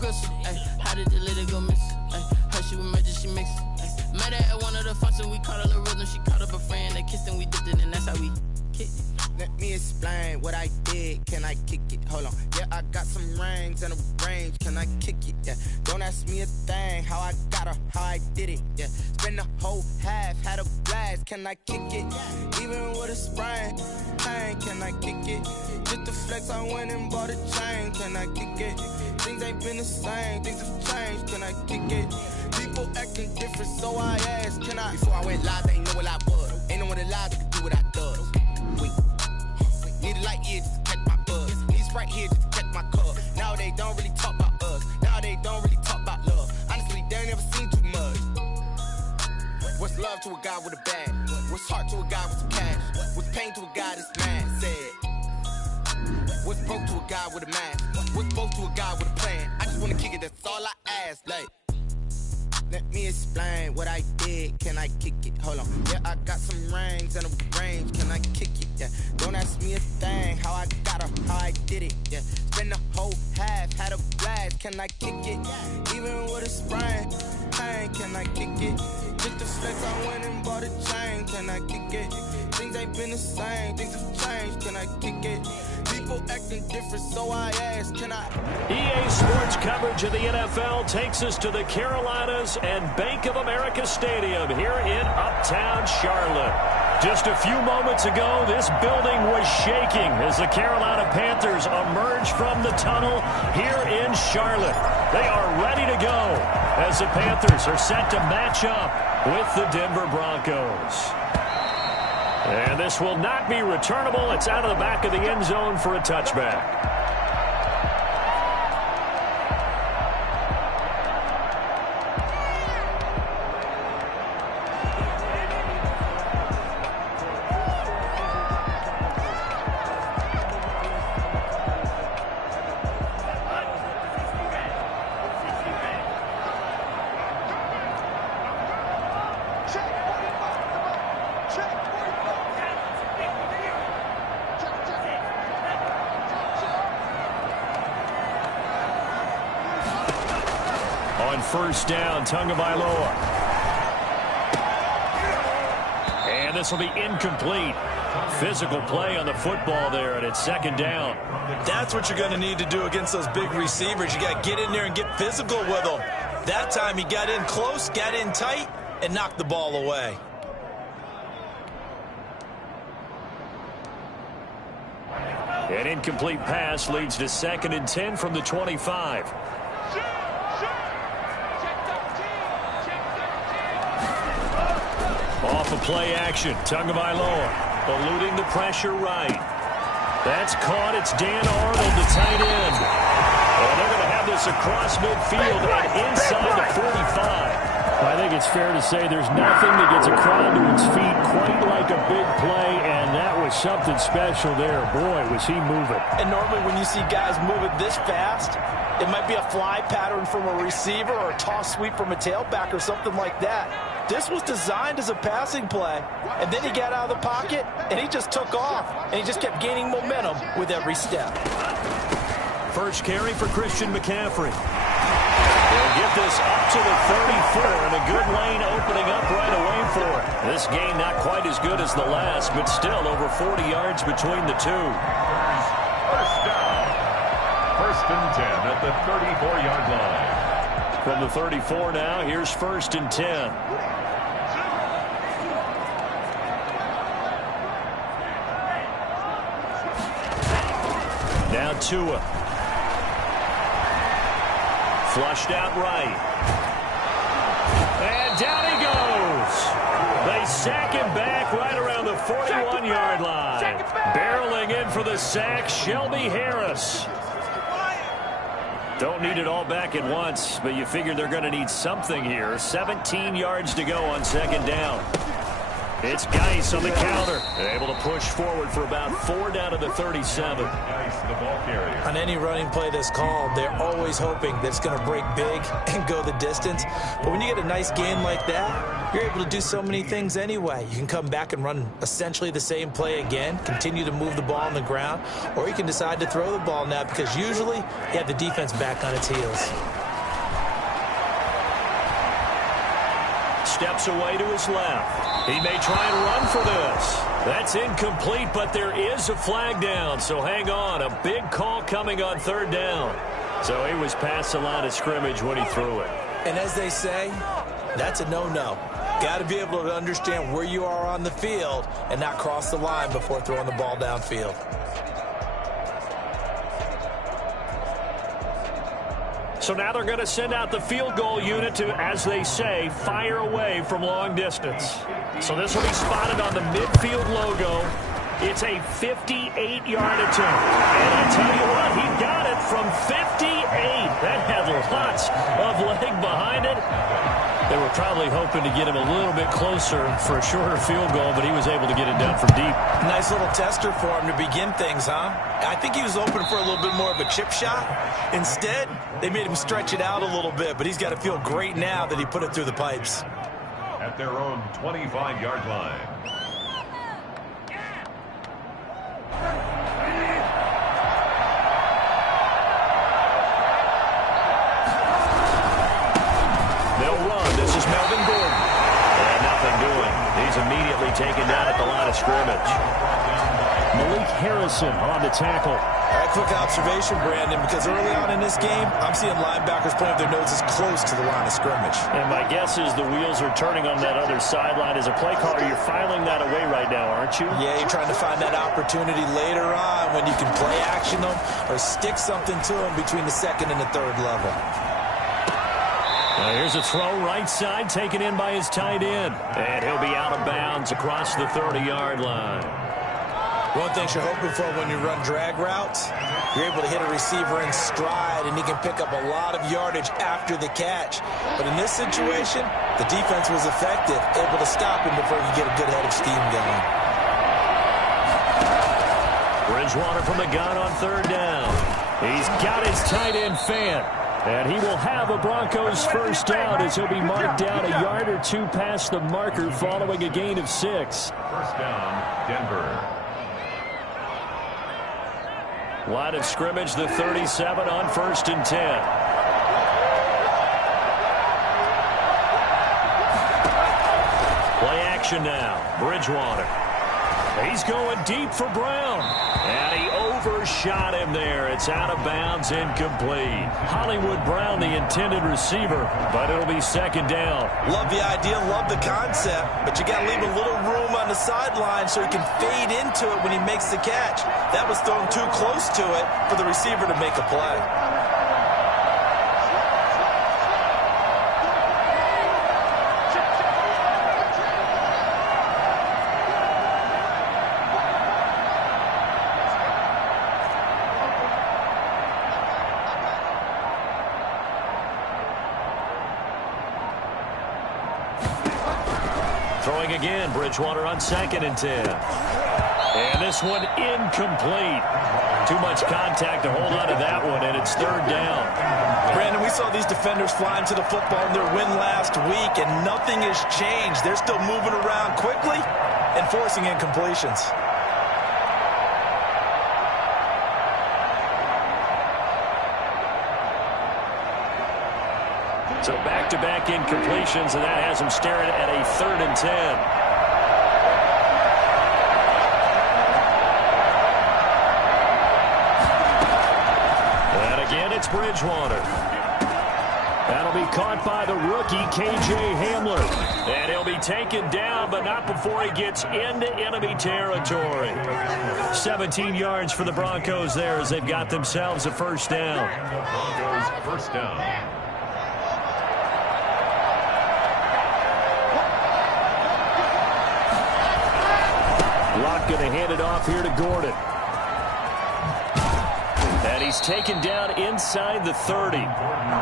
aggressive. Ay, how did the lady go miss? Ay, her she was major, she mixed. Ay, met her at one of the functions, we caught her the rhythm. She caught up a friend, they kissed and we dipped it, and that's how we kicked it. Let me explain what I did. Can I kick it? Hold on. Yeah, I got some rings and a range. Can I kick it? Yeah. Don't ask me a thing. How I got her, how I did it. Yeah. Spend the whole half, had a blast. Can I kick it? Even with a sprain, pain. Can I kick it? Just the flex, I went and bought a chain. Can I kick it? Things ain't been the same. Things have changed. Can I kick it? People acting different, so I asked. Can I? Before I went live, they ain't know what I was. Ain't no one alive that could do what I does. Wait. Need a light here just to catch my buzz. Need Sprite here just to catch my cup. Now they don't really talk about us. Now they don't really talk about love. Honestly, they ain't never seen too much. What's love to a guy with a bag? What's heart to a guy with some cash? What's pain to a guy that's mad? Said. What's broke to a guy with a mask? What's broke to a guy with a plan? I just wanna kick it, that's all I ask. Like, let me explain what I did. Can I kick it? Hold on. Yeah, I got some rings and a range. Can I kick it? Yeah. Don't ask me a thing. How I got her, how I did it. Yeah. Spend the whole half, had a blast. Can I kick it? Even with a sprain, pain. Can I kick it? Just the flex, I went and bought a chain. Can I kick it? Things ain't been the same. Things have changed. Can I kick it? People acting different, so I asked, can I? EA Sports coverage of the NFL takes us to the Carolinas and Bank of America Stadium here in Uptown Charlotte. Just a few moments ago, this building was shaking as the Carolina Panthers emerged from the tunnel here in Charlotte. They are ready to go as the Panthers are set to match up with the Denver Broncos. And this will not be returnable. It's out of the back of the end zone for a touchback. On first down, Tagovailoa. And this will be incomplete. Physical play on the football there, and it's second down. That's what you're going to need to do against those big receivers. You got to get in there and get physical with them. That time he got in close, got in tight, and knocked the ball away. An incomplete pass leads to 2nd and 10 from the 25. Off of play action, Tagovailoa eluding the pressure right. That's caught. It's Dan Arnold, the tight end. And they're going to have this across midfield and inside the 45. I think it's fair to say there's nothing that gets a crowd to its feet quite like a big play, and that was something special there. Boy, was he moving. And normally when you see guys moving this fast, it might be a fly pattern from a receiver or a toss sweep from a tailback or something like that. This was designed as a passing play, and then he got out of the pocket, and he just took off, and he just kept gaining momentum with every step. First carry for Christian McCaffrey. They'll get this up to the 34, and a good lane opening up right away for it. This game not quite as good as the last, but still over 40 yards between the two. First down. First and 10 at the 34-yard line. From the 34 now, here's 1st and 10. Now Tua. Flushed out right. And down he goes. They sack him back right around the 41-yard line. Barreling in for the sack, Shelby Harris. Don't need it all back at once, but you figure they're going to need something here. 17 yards to go on 2nd down. It's Geis on the counter. They're able to push forward for about 4 down to the 37. Geis, the ball carrier. On any running play that's called, they're always hoping that it's going to break big and go the distance. But when you get a nice gain like that, you're able to do so many things anyway. You can come back and run essentially the same play again, continue to move the ball on the ground, or you can decide to throw the ball now because usually you have the defense back on its heels. Steps away to his left. He may try and run for this. That's incomplete, but there is a flag down, so hang on. A big call coming on third down. So he was past the line of scrimmage when he threw it. And as they say, that's a no-no. Got to be able to understand where you are on the field and not cross the line before throwing the ball downfield. So now they're going to send out the field goal unit to, as they say, fire away from long distance. So this will be spotted on the midfield logo. It's a 58-yard attempt. And I tell you what, he got it from 58. That had lots of leg behind it. They were probably hoping to get him a little bit closer for a shorter field goal, but he was able to get it down from deep. Nice little tester for him to begin things, huh? I think he was open for a little bit more of a chip shot. Instead, they made him stretch it out a little bit, but he's got to feel great now that he put it through the pipes. At their own 25-yard line. Taken down at the line of scrimmage. Malik Harrison on the tackle. All right, quick observation, Brandon, because early on in this game, I'm seeing linebackers putting their noses close to the line of scrimmage. And my guess is the wheels are turning on that other sideline. As a play caller, you're filing that away right now, aren't you? Yeah, you're trying to find that opportunity later on when you can play action them or stick something to them between the second and the third level. Now here's a throw right side taken in by his tight end. And he'll be out of bounds across the 30-yard line. One thing you're hoping for when you run drag routes, you're able to hit a receiver in stride and he can pick up a lot of yardage after the catch. But in this situation, the defense was effective, able to stop him before he could get a good head of steam going. Bridgewater from the gun on third down. He's got his tight end fan. And he will have a Broncos first down as he'll be marked down a yard or two past the marker following a gain of 6. First down, Denver. Line of scrimmage, the 37 on 1st and 10. Play action now. Bridgewater. He's going deep for Brown. And he overshot him there. It's out of bounds, incomplete. Hollywood Brown, the intended receiver, but it'll be second down. Love the idea, love the concept, but you got to leave a little room on the sideline so he can fade into it when he makes the catch. That was thrown too close to it for the receiver to make a play. Throwing again, Bridgewater on 2nd and 10. And this one incomplete. Too much contact to hold on to that one, and it's third down. Brandon, we saw these defenders flying to the football in their win last week, and nothing has changed. They're still moving around quickly and forcing incompletions. So back-to-back incompletions, and that has him staring at a 3rd and 10. And again, it's Bridgewater. That'll be caught by the rookie, K.J. Hamler. And he'll be taken down, but not before he gets into enemy territory. 17 yards for the Broncos there as they've got themselves a first down. Broncos first down. Locke going to hand it off here to Gordon. And he's taken down inside the 30.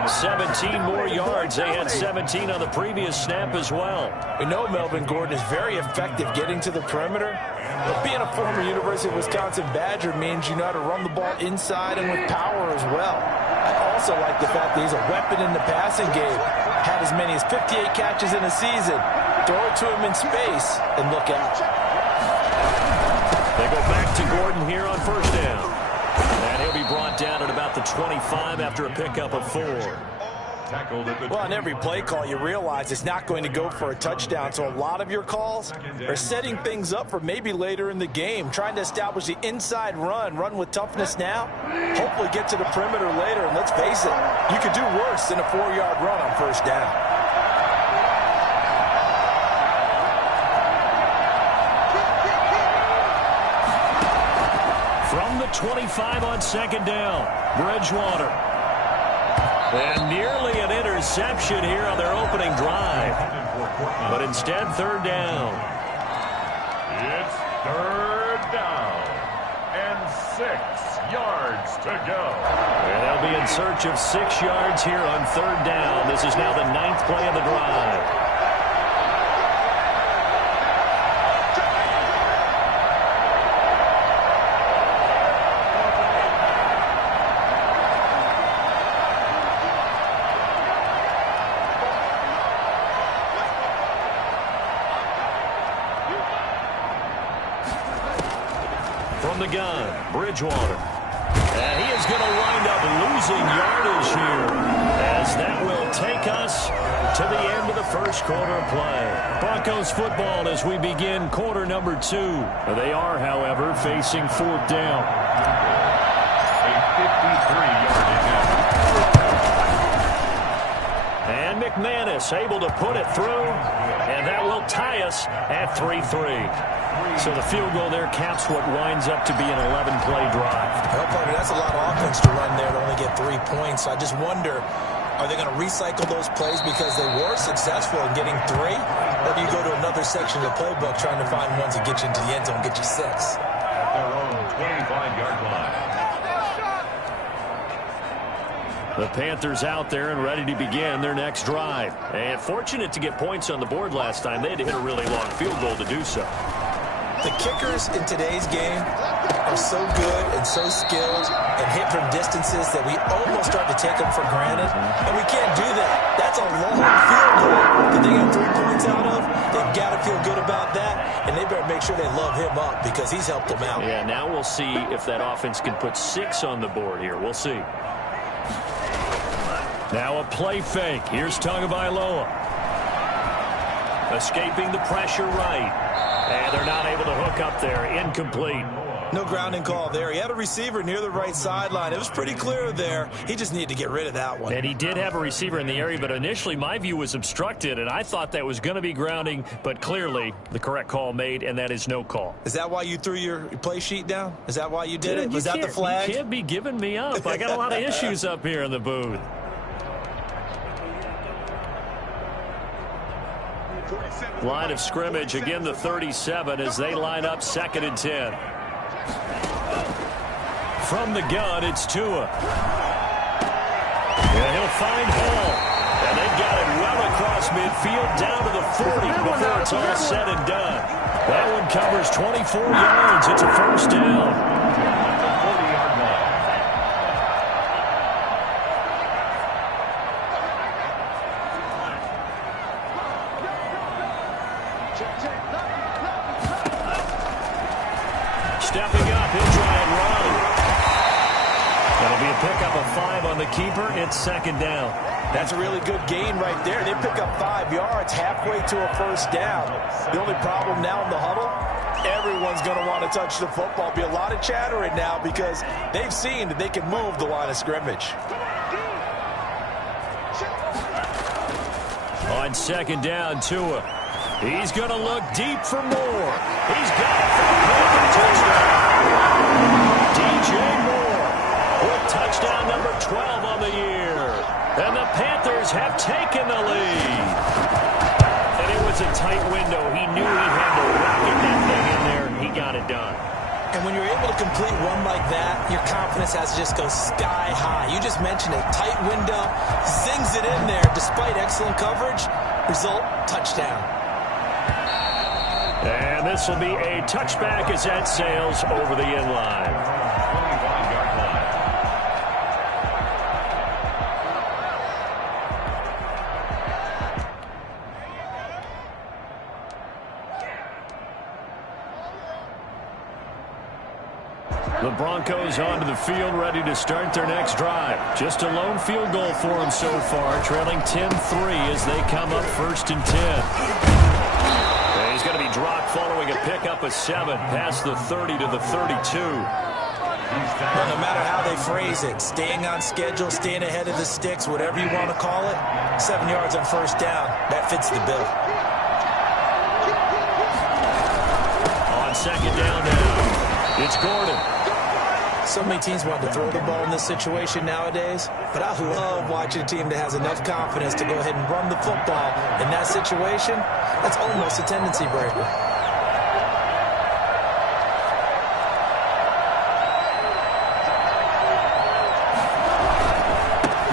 17 more yards. They had 17 on the previous snap as well. We know Melvin Gordon is very effective getting to the perimeter, but being a former University of Wisconsin Badger means you know how to run the ball inside and with power as well. I also like the fact that he's a weapon in the passing game. Had as many as 58 catches in a season. Throw it to him in space and look out. They go back to Gordon here on first down. And he'll be brought down at about the 25 after a pickup of 4. Well, on every play call, you realize it's not going to go for a touchdown. So a lot of your calls are setting things up for maybe later in the game, trying to establish the inside run with toughness now, hopefully get to the perimeter later. And let's face it, you could do worse than a 4-yard run on first down. From the 25 on second down, Bridgewater. And nearly an interception here on their opening drive. But instead, third down. It's third down and 6 yards to go. And they'll be in search of 6 yards here on third down. This is now the 9th play of the drive. From the gun, Bridgewater. And he is going to wind up losing yardage here, as that will take us to the end of the first quarter of play. Broncos football as we begin quarter number 2. They are, however, facing fourth down. A 53-yard And McManus able to put it through, and that will tie us at 3-3. So the field goal there caps what winds up to be an 11-play drive. Well, partner, that's a lot of offense to run there to only get 3 points. I just wonder, are they going to recycle those plays because they were successful in getting 3? Or do you go to another section of the playbook trying to find ones that get you into the end zone, get you 6? At their own 25-yard line. The Panthers out there and ready to begin their next drive. And fortunate to get points on the board last time. They had to hit a really long field goal to do so. The kickers in today's game are so good and so skilled and hit from distances that we almost start to take them for granted. And we can't do that. That's a long field goal that they got 3 points out of. They've got to feel good about that. And they better make sure they love him up because he's helped them out. Yeah, now we'll see if that offense can put 6 on the board here. We'll see. Now a play fake. Here's Tagovailoa. Escaping the pressure right. And they're not able to hook up there. Incomplete. No grounding call there. He had a receiver near the right sideline. It was pretty clear there. He just needed to get rid of that one. And he did have a receiver in the area, but initially my view was obstructed, and I thought that was going to be grounding, but clearly the correct call made, and that is no call. Is that why you threw your play sheet down? Is that why you did it? Was that the flag? You can't be giving me up. I got a lot of issues up here in the booth. Line of scrimmage, again the 37 as they line up 2nd and 10. From the gun, it's Tua. And he'll find Hall. And they've got it well across midfield down to the 40 before it's all said and done. That one covers 24 yards. It's a first down. Stepping up, he'll try and run. That'll be a pickup of 5 on the keeper. It's 2nd down. That's a really good gain right there. They pick up 5 yards halfway to a first down. The only problem now in the huddle, everyone's going to want to touch the football. Be a lot of chattering now because they've seen that they can move the line of scrimmage. On 2nd down, Tua. He's going to look deep for more. He's got it for the touchdown. DJ Moore with touchdown number 12 on the year. And the Panthers have taken the lead. And it was a tight window. He knew he had to rocket that thing in there. He got it done. And when you're able to complete one like that, your confidence has to just go sky high. You just mentioned a tight window, zings it in there despite excellent coverage. Result, touchdown. And this will be a touchback as that sails over the end line. 25-yard line. The Broncos onto the field, ready to start their next drive. Just a lone field goal for them so far, trailing 10-3 as they come up 1st and 10. And he's going to be dropped following a pickup of 7 past the 30 to the 32. Well, no matter how they phrase it, staying on schedule, staying ahead of the sticks, whatever you want to call it, 7 yards on 1st down, that fits the bill. On 2nd down now, it's Gordon. So many teams want to throw the ball in this situation nowadays, but I love watching a team that has enough confidence to go ahead and run the football. In that situation, that's almost a tendency breaker.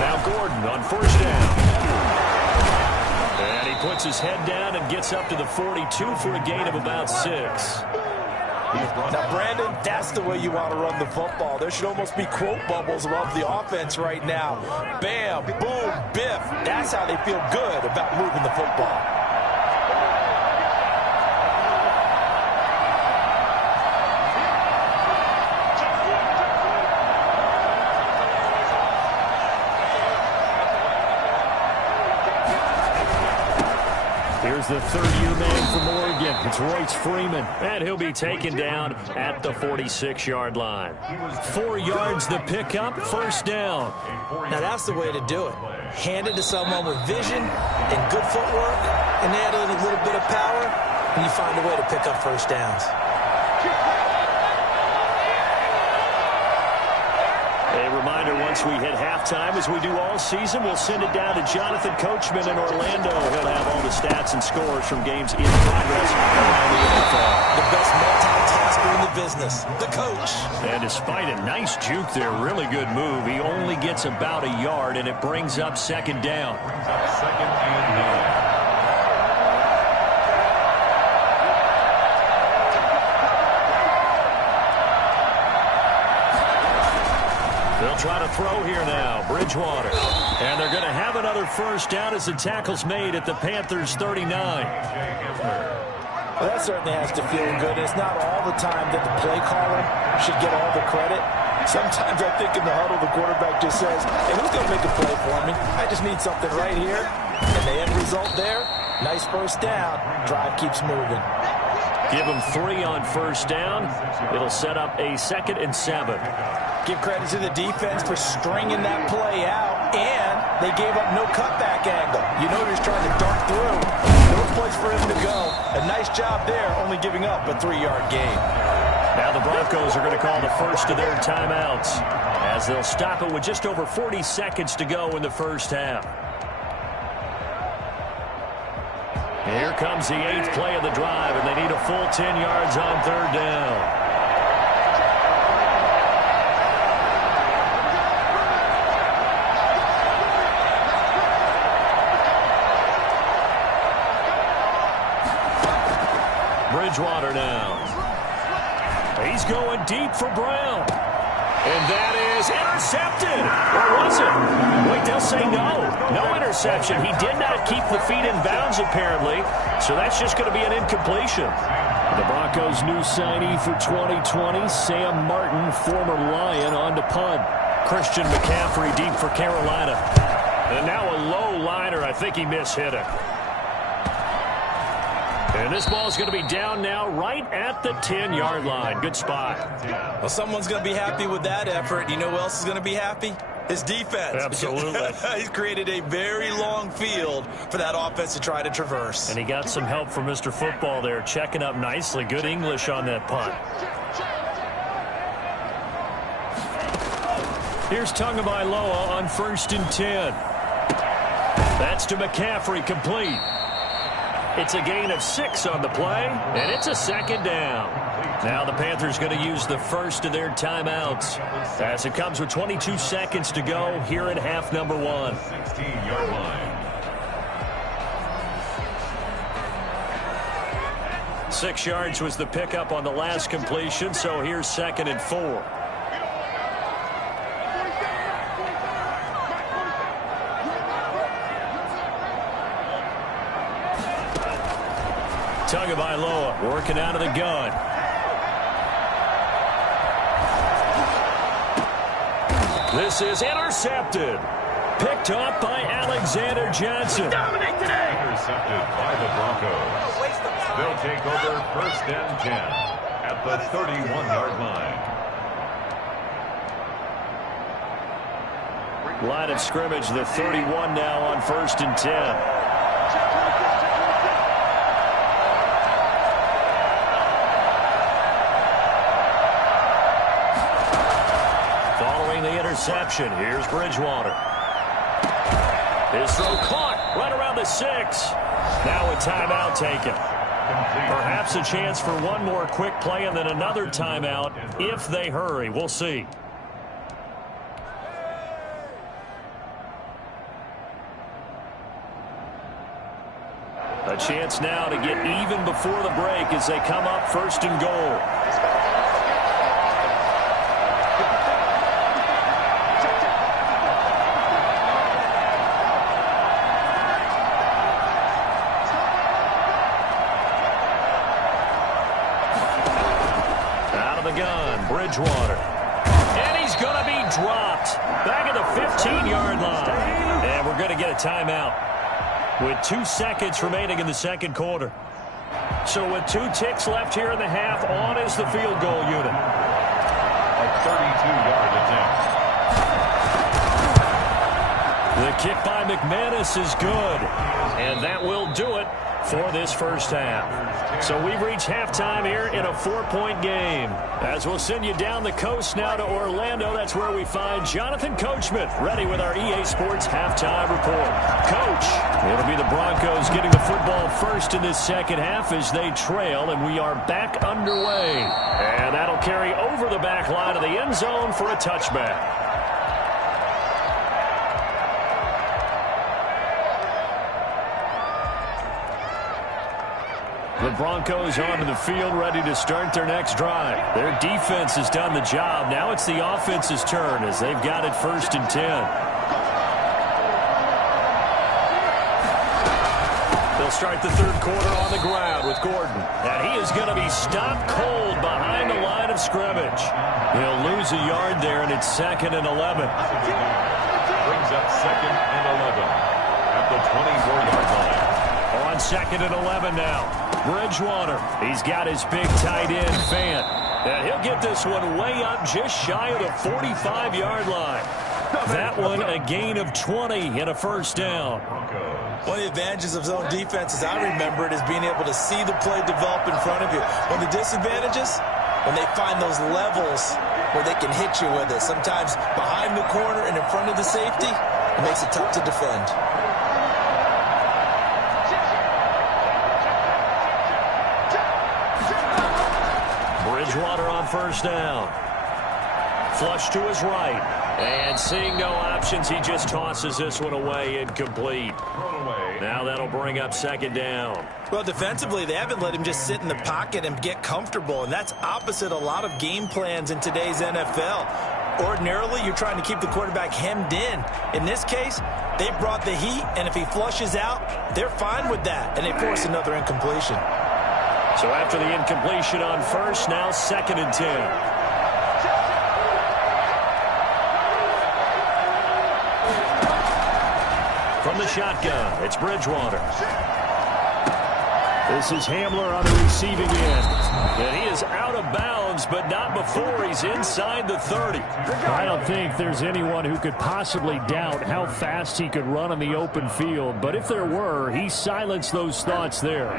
Now Gordon on 1st down. And he puts his head down and gets up to the 42 for a gain of about 6. Now, Brandon, that's the way you want to run the football. There should almost be quote bubbles above the offense right now. Bam, boom, biff. That's how they feel good about moving the football. Here's the 3rd-year man from Oregon. It's Royce Freeman, and he'll be taken down at the 46-yard line. 4 yards the pickup, 1st down. Now, that's the way to do it. Hand it to someone with vision and good footwork, and add in a little bit of power, and you find a way to pick up 1st downs. A reminder, once we hit halftime, as we do all season, we'll send it down to Jonathan Coachman in Orlando. He'll have all the stats and scores from games in progress around the NFL. The best multitasker in the business, the coach. And despite a nice juke there, really good move, he only gets about a yard, and it brings up 2nd down. 2nd and 9. They'll try to throw here now, Bridgewater. And they're going to have another 1st down as the tackle's made at the Panthers' 39. Well, that certainly has to feel good. It's not all the time that the play caller should get all the credit. Sometimes I think in the huddle, the quarterback just says, hey, who's going to make a play for me? I just need something right here. And the end result there, nice 1st down. Drive keeps moving. Give them 3 on 1st down. It'll set up a 2nd and 7. Give credit to the defense for stringing that play out, and they gave up no cutback angle. You know he's trying to dart through. No place for him to go. A nice job there, only giving up a 3-yard gain. Now the Broncos are going to call the first of their timeouts as they'll stop it with just over 40 seconds to go in the 1st half. Here comes the 8th play of the drive, and they need a full 10 yards on 3rd down. Bridgewater now. He's going deep for Brown. And that is intercepted. Or was it? Wait, they'll say no. No interception. He did not keep the feet in bounds, apparently. So that's just going to be an incompletion. The Broncos' new signee for 2020, Sam Martin, former Lion, on to punt. Christian McCaffrey deep for Carolina. And now a low liner. I think he mishit it. And this ball's going to be down now right at the 10-yard line. Good spot. Well, someone's going to be happy with that effort. You know who else is going to be happy? His defense. Absolutely. He's created a very long field for that offense to try to traverse. And he got some help from Mr. Football there, checking up nicely. Good English on that punt. Here's Tagovailoa on 1st and 10. That's to McCaffrey, complete. It's a gain of 6 on the play, and it's a 2nd down. Now the Panthers going to use the first of their timeouts as it comes with 22 seconds to go here at half number 1. 16-yard line. 6 yards was the pickup on the last completion, so here's 2nd and 4. Tagovailoa working out of the gun. This is intercepted. Picked up by Alexander Johnson. Intercepted by the Broncos. They'll take over 1st and 10 at the 31-yard line. Line of scrimmage, the 31 now on 1st and 10. Following the interception, here's Bridgewater. His throw caught right around the 6. Now a timeout taken. Perhaps a chance for one more quick play and then another timeout if they hurry. We'll see. A chance now to get even before the break as they come up 1st and goal. Out of the gun, Bridgewater. And he's going to be dropped. Back at the 15-yard line. And we're going to get a timeout with 2 seconds remaining in the second quarter. So with 2 ticks left here in the half, on is the field goal unit. A 32-yard attempt. The kick by McManus is good. And that will do it for this first half. So we've reached halftime here in a 4-point game. As we'll send you down the coast now to Orlando, that's where we find Jonathan Coachman ready with our EA Sports halftime report. Coach, it'll be the Broncos getting the football first in this second half as they trail, and we are back underway. And that'll carry over the back line of the end zone for a touchback. The Broncos onto the field ready to start their next drive. Their defense has done the job. Now it's the offense's turn as they've got it 1st and 10. They'll start the third quarter on the ground with Gordon. And he is going to be stopped cold behind the line of scrimmage. He'll lose a yard there, and it's 2nd and 11. Brings up 2nd and 11 at the 24-yard line. On 2nd and 11 now. Bridgewater, he's got his big tight end, Fant. And he'll get this one way up just shy of the 45-yard line. That one a gain of 20 and a first down. One of the advantages of zone defense, as I remember it, is being able to see the play develop in front of you. One of the disadvantages, when they find those levels where they can hit you with it. Sometimes behind the corner and in front of the safety, it makes it tough to defend. Bridgewater on first down. Flush to his right. And seeing no options, he just tosses this one away, incomplete. Now that'll bring up 2nd down. Well, defensively, they haven't let him just sit in the pocket and get comfortable, and that's opposite a lot of game plans in today's NFL. Ordinarily, you're trying to keep the quarterback hemmed in. In this case, they brought the heat, and if he flushes out, they're fine with that, and they force another incompletion. So after the incompletion on first, now 2nd and 10. From the shotgun, it's Bridgewater. This is Hamler on the receiving end. And he is out of bounds, but not before he's inside the 30. I don't think there's anyone who could possibly doubt how fast he could run on the open field. But if there were, he silenced those thoughts there.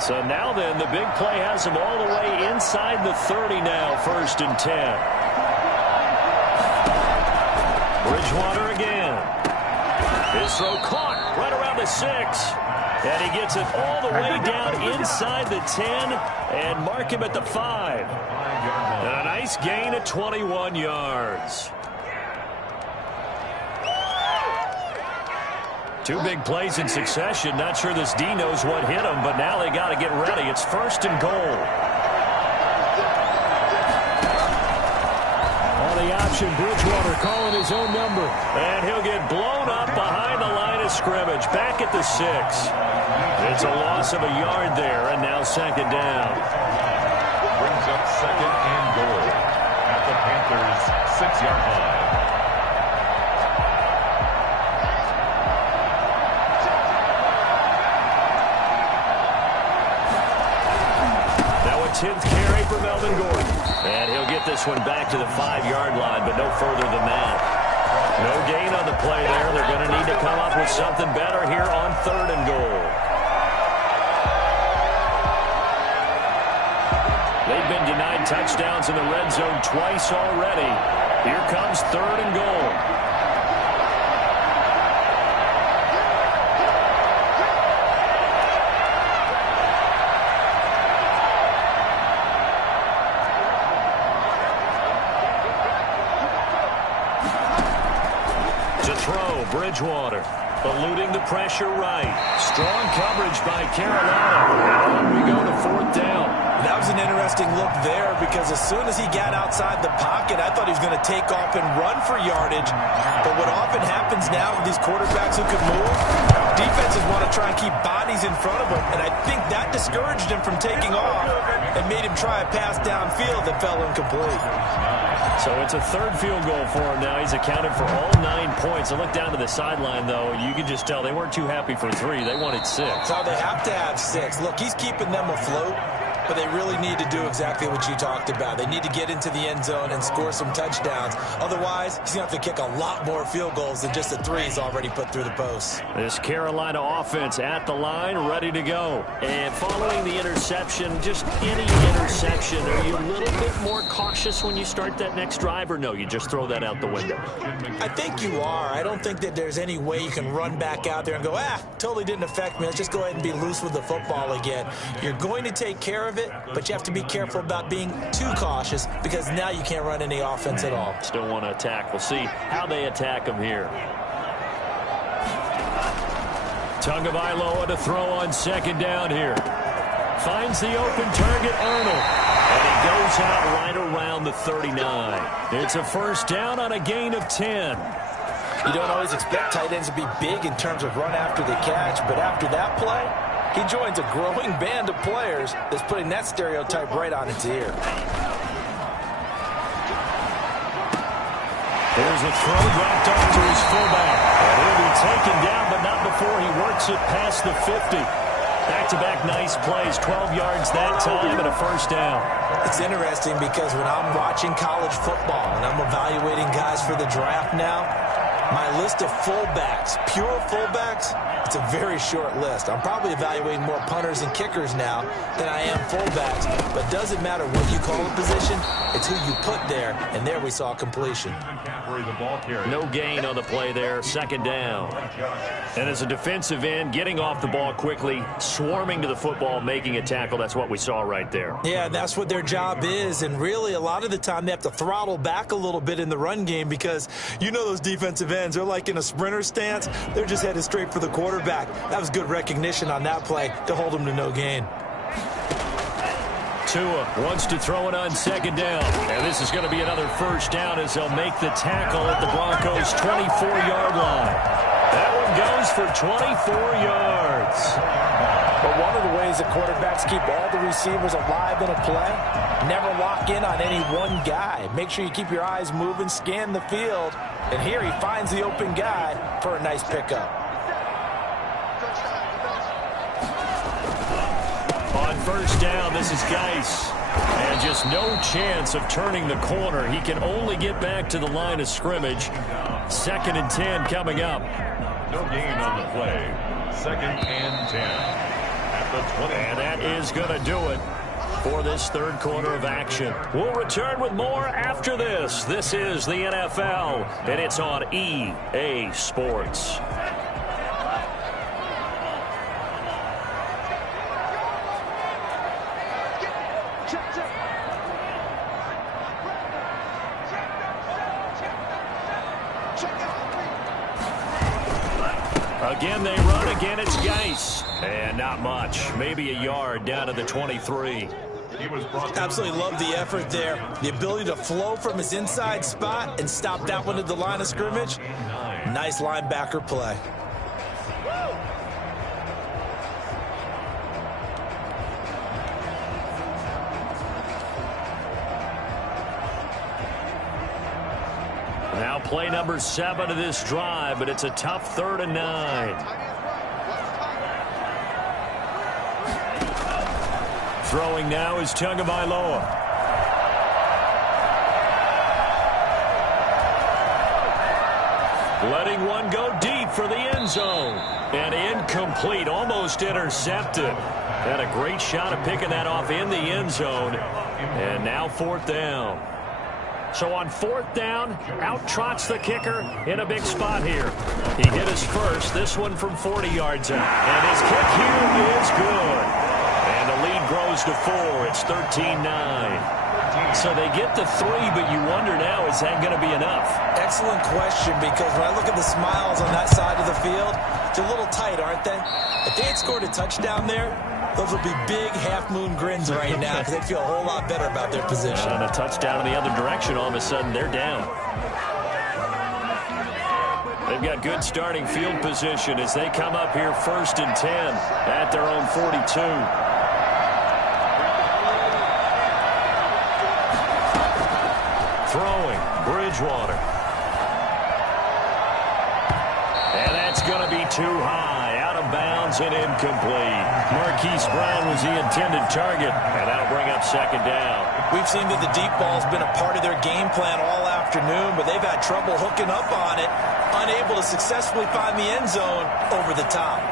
So now then, the big play has him all the way inside the 30 now, 1st and 10. Bridgewater again. His throw caught right around the 6. And he gets it all the way down inside the 10 and mark him at the 5. And a nice gain of 21 yards. 2 big plays in succession. Not sure this D knows what hit him, but now they got to get ready. It's 1st and goal. On the option, Bridgewater calling his own number. And he'll get blown up behind the line of scrimmage. Back at the 6. It's a loss of a yard there, and now 2nd down. Brings up 2nd and goal at the Panthers' 6-yard line. the 10th carry for Melvin Gordon. And he'll get this one back to the 5-yard line, but no further than that. No gain on the play there. They're going to need to come up with something better here on 3rd and goal. They've been denied touchdowns in the red zone twice already. Here comes 3rd and goal. To throw, Bridgewater. Eluding the pressure right. Strong coverage by Carolina. On we go to 4th down. That was an interesting look there because as soon as he got outside the pocket, I thought he was going to take off and run for yardage. But what often happens now with these quarterbacks who can move, defenses want to try and keep bodies in front of them. And I think that discouraged him from taking off and made him try a pass downfield that fell incomplete. So it's a 3rd field goal for him now. He's accounted for all 9 points. I look down to the sideline, though. You can just tell they weren't too happy for 3. They wanted 6. So they have to have 6. Look, he's keeping them afloat. But they really need to do exactly what you talked about. They need to get into the end zone and score some touchdowns. Otherwise, he's going to have to kick a lot more field goals than just the 3 he's already put through the post. This Carolina offense at the line, ready to go. And following the interception, just any interception, are you a little bit more cautious when you start that next drive, or no, you just throw that out the window? I think you are. I don't think that there's any way you can run back out there and go, totally didn't affect me. Let's just go ahead and be loose with the football again. You're going to take care of it, but you have to be careful about being too cautious because now you can't run any offense at all. Still want to attack. We'll see how they attack them here. Tagovailoa to throw on 2nd down here. Finds the open target, Arnold. And he goes out right around the 39. It's a 1st down on a gain of 10. You don't always expect tight ends to be big in terms of run after the catch, but after that play, he joins a growing band of players that's putting that stereotype right on its ear. There's a throw dropped off to his fullback. And he'll be taken down, but not before he works it past the 50. Back-to-back nice plays, 12 yards that time and a 1st down. It's interesting because when I'm watching college football and I'm evaluating guys for the draft now, my list of fullbacks, pure fullbacks, it's a very short list. I'm probably evaluating more punters and kickers now than I am fullbacks. But doesn't matter what you call a position, it's who you put there. And there we saw completion. No gain on the play there, 2nd down. And as a defensive end, getting off the ball quickly, swarming to the football, making a tackle, that's what we saw right there. Yeah, that's what their job is. And really, a lot of the time, they have to throttle back a little bit in the run game because you know those defensive ends, they're like in a sprinter stance. They're just headed straight for the quarterback. That was good recognition on that play to hold them to no gain. Tua wants to throw it on 2nd down. And this is going to be another 1st down as they'll make the tackle at the Broncos' 24-yard line. That one goes for 24 yards. But one of the ways that quarterbacks keep all the receivers alive in a play, never lock in on any one guy. Make sure you keep your eyes moving, scan the field. And here he finds the open guy for a nice pickup. On 1st down, this is Geis. And just no chance of turning the corner. He can only get back to the line of scrimmage. 2nd and 10 coming up. No gain on the play. 2nd and 10. At the 20. And that is going to do it for this 3rd quarter of action. We'll return with more after this. This is the NFL, and it's on EA Sports. Again, they run. Again, it's Geis. And not much. Maybe a yard down to the 23. Absolutely love the effort there. The ability to flow from his inside spot and stop that one at the line of scrimmage. Nice linebacker play. Now play number 7 of this drive, but it's a tough 3rd and 9. Throwing now is Tagovailoa. Letting one go deep for the end zone. And incomplete, almost intercepted. Had a great shot at picking that off in the end zone. And now 4th down. So on 4th down, out trots the kicker in a big spot here. He hit his first, this one from 40 yards out. And his kick here is good. And the lead grows to 4. It's 13-9. So they get to 3, but you wonder now, is that going to be enough? Excellent question, because when I look at the smiles on that side of the field, they're a little tight, aren't they? If they had scored a touchdown there, those would be big half-moon grins right now because they'd feel a whole lot better about their position. And a touchdown in the other direction, all of a sudden they're down. They've got good starting field position as they come up here 1st and 10 at their own 42. Throwing, Bridgewater. And that's going to be too high. Out of bounds and incomplete. Marquise Brown was the intended target, and that'll bring up 2nd down. We've seen that the deep ball's been a part of their game plan all afternoon, but they've had trouble hooking up on it, unable to successfully find the end zone over the top.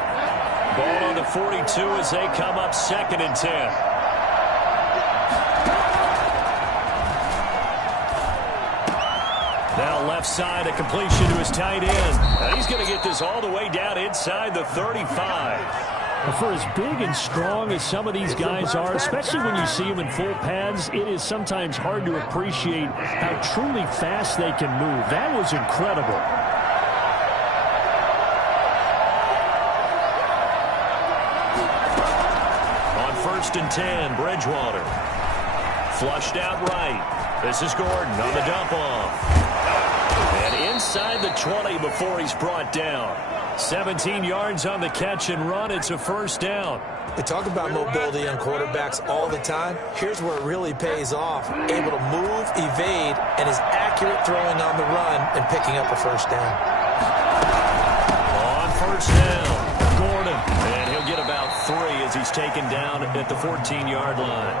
Ball on the 42 as they come up 2nd and 10. Now left side, a completion to his tight end. And he's going to get this all the way down inside the 35. For as big and strong as some of these guys are, especially when you see them in full pads, it is sometimes hard to appreciate how truly fast they can move. That was incredible. On 1st and 10, Bridgewater. Flushed out right. This is Gordon on the dump off. And inside the 20 before he's brought down. 17 yards on the catch and run. It's a 1st down. We talk about mobility on quarterbacks all the time. Here's where it really pays off. Able to move, evade, and is accurate throwing on the run and picking up a 1st down. On 1st down, Gordon. And he'll get about 3 as he's taken down at the 14-yard line.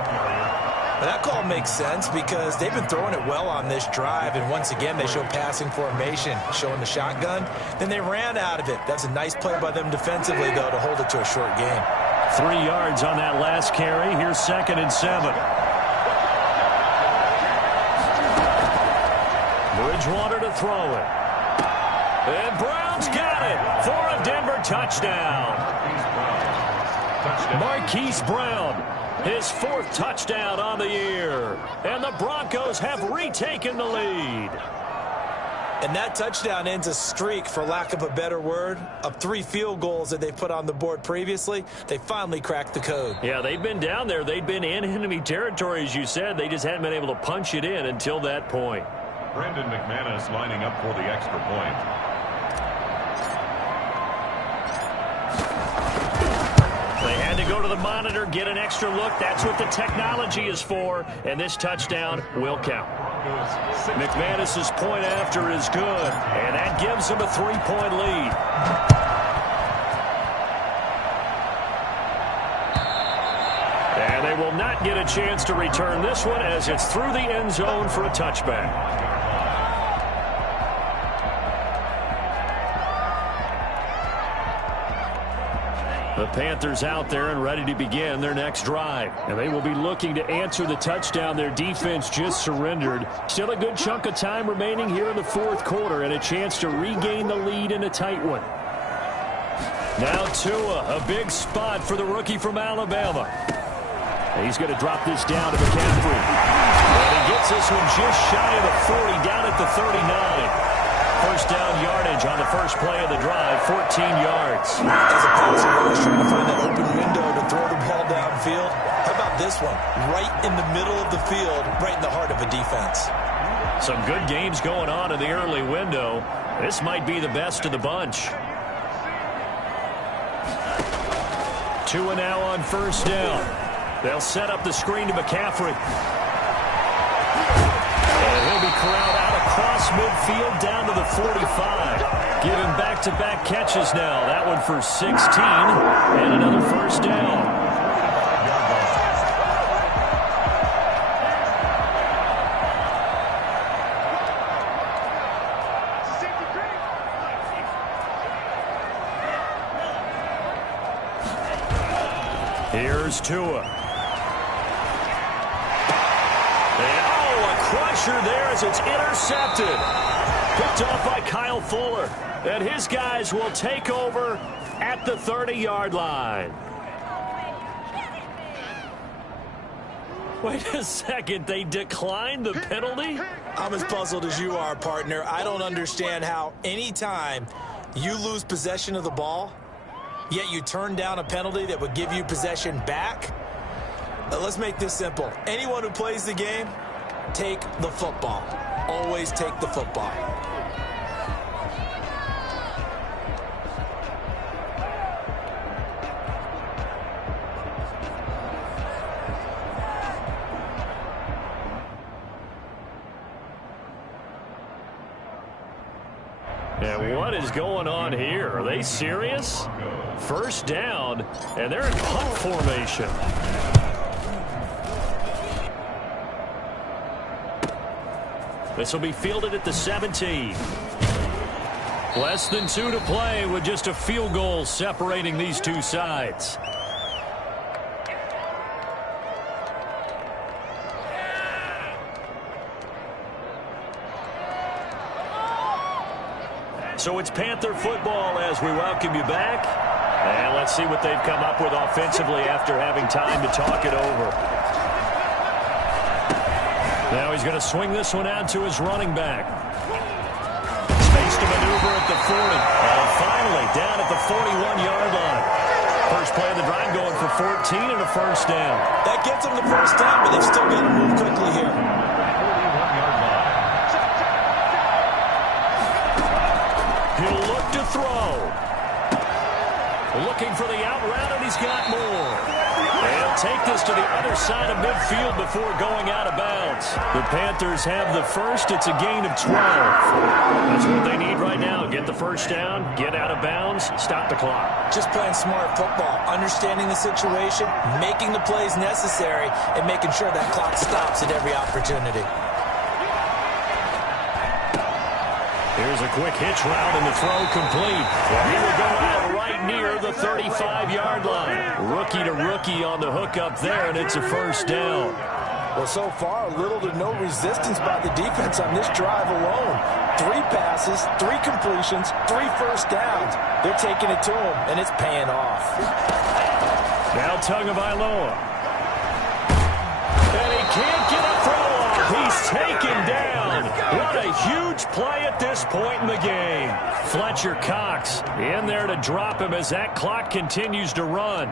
And that call makes sense because they've been throwing it well on this drive, and once again they show passing formation, showing the shotgun. Then they ran out of it. That's a nice play by them defensively, though, to hold it to a short game. 3 yards on that last carry. Here's 2nd and 7. Bridgewater to throw it. And Brown's got it for a Denver touchdown. Marquise Brown. His 4th touchdown on the year. And the Broncos have retaken the lead. And that touchdown ends a streak, for lack of a better word, of 3 field goals that they put on the board previously. They finally cracked the code. Yeah, they've been down there. They've been in enemy territory, as you said. They just hadn't been able to punch it in until that point. Brandon McManus lining up for the extra point. They had to go to the monitor, get an extra look. That's what the technology is for. And this touchdown will count. McManus's point after is good. And that gives them a 3-point lead. And they will not get a chance to return this one as it's through the end zone for a touchback. The Panthers out there and ready to begin their next drive. And they will be looking to answer the touchdown their defense just surrendered. Still a good chunk of time remaining here in the 4th quarter and a chance to regain the lead in a tight one. Now Tua, a big spot for the rookie from Alabama. He's going to drop this down to McCaffrey. And he gets this one just shy of the 40, down at the 39. 1st down yardage on the first play of the drive, 14 yards. As a passer, always trying to find that open window to throw the ball downfield. How about this one? Right in the middle of the field, right in the heart of a defense. Some good games going on in the early window. This might be the best of the bunch. Tua now on 1st down. They'll set up the screen to McCaffrey. And he'll be corralled out across midfield down to the 45. Giving back-to-back catches now. That one for 16 and another 1st down. Here's Tua. And, a crusher there as it's intercepted. Picked off by Kyle Fuller. And his guys will take over at the 30-yard line. Wait a second, they declined the penalty? I'm as puzzled as you are, partner. I don't understand how anytime you lose possession of the ball, yet you turn down a penalty that would give you possession back. Let's make this simple. Anyone who plays the game, take the football. Always take the football. And what is going on here? Are they serious? First down, and they're in punt formation. This will be fielded at the 17. Less than 2 to play with just a field goal separating these two sides. So it's Panther football as we welcome you back. And let's see what they've come up with offensively after having time to talk it over. Now he's going to swing this one out to his running back. Space to maneuver at the 40. And finally down at the 41-yard line. First play of the drive going for 14 and a first down. That gets them the first down, but they've still got to move quickly here. He'll look to throw. Looking for the out route, and he's got more. And he'll take this to the other side of midfield before going out of bounds. The Panthers have the first. It's a gain of 12. That's what they need right now. Get the first down, get out of bounds, stop the clock. Just playing smart football, understanding the situation, making the plays necessary, and making sure that clock stops at every opportunity. Here's a quick hitch route and the throw complete. He will go out right near the 35-yard line. Rookie to rookie on the hook up there, and it's a first down. Well, so far, little to no resistance by the defense on this drive alone. 3 passes, 3 completions, 3 first downs. They're taking it to him, and it's paying off. Now Tagovailoa. And he can't get a throw off. He's taken down. What a huge play at this point in the game. Fletcher Cox in there to drop him as that clock continues to run.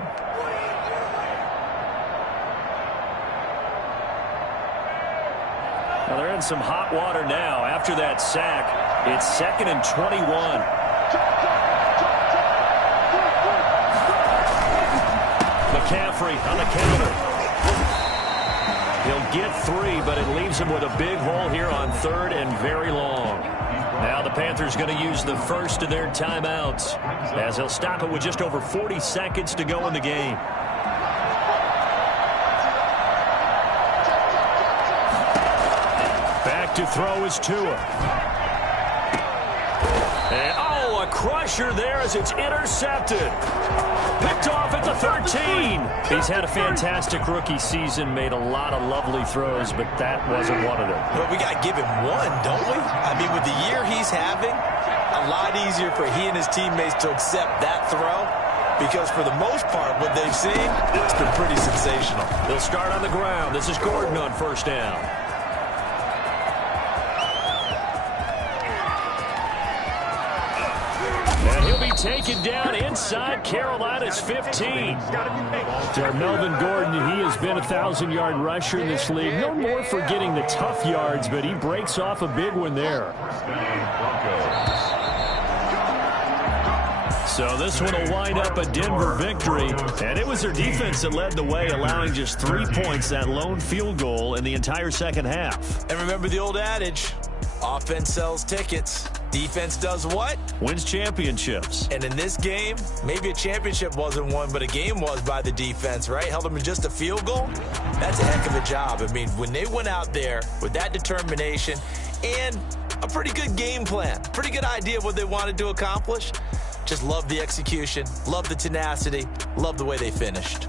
Well, they're in some hot water now. After that sack, it's 2nd and 21. McCaffrey on the counter. He'll get 3, but it leaves him with a big hole here on 3rd and very long. Now the Panthers going to use the first of their timeouts as he'll stop it with just over 40 seconds to go in the game. Back to throw is Tua. And, a crusher there as it's intercepted. Picked off at the 13. He's had a fantastic rookie season, made a lot of lovely throws, but that wasn't one of them. But we got to give him one, don't we? I mean, with the year he's having, a lot easier for he and his teammates to accept that throw because for the most part, what they've seen, it's been pretty sensational. They'll start on the ground. This is Gordon on first down. Taken down inside Carolina's 15. Melvin Gordon, he has been a 1,000-yard rusher in this league. No more for getting the tough yards, but he breaks off a big one there. So this one will wind up a Denver victory, and it was their defense that led the way, allowing just 3 points, that lone field goal in the entire second half. And remember the old adage, offense sells tickets. Defense does what? Wins championships. And in this game, maybe a championship wasn't won, but a game was by the defense, right? Held them in just a field goal. That's a heck of a job. I mean, when they went out there with that determination and a pretty good game plan, pretty good idea of what they wanted to accomplish, just love the execution, love the tenacity, love the way they finished.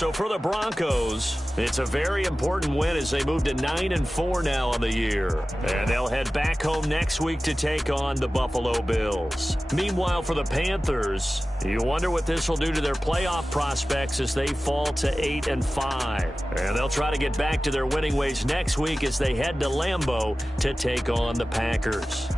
So for the Broncos, it's a very important win as they move to 9-4 now on the year. And they'll head back home next week to take on the Buffalo Bills. Meanwhile, for the Panthers, you wonder what this will do to their playoff prospects as they fall to 8-5. And they'll try to get back to their winning ways next week as they head to Lambeau to take on the Packers.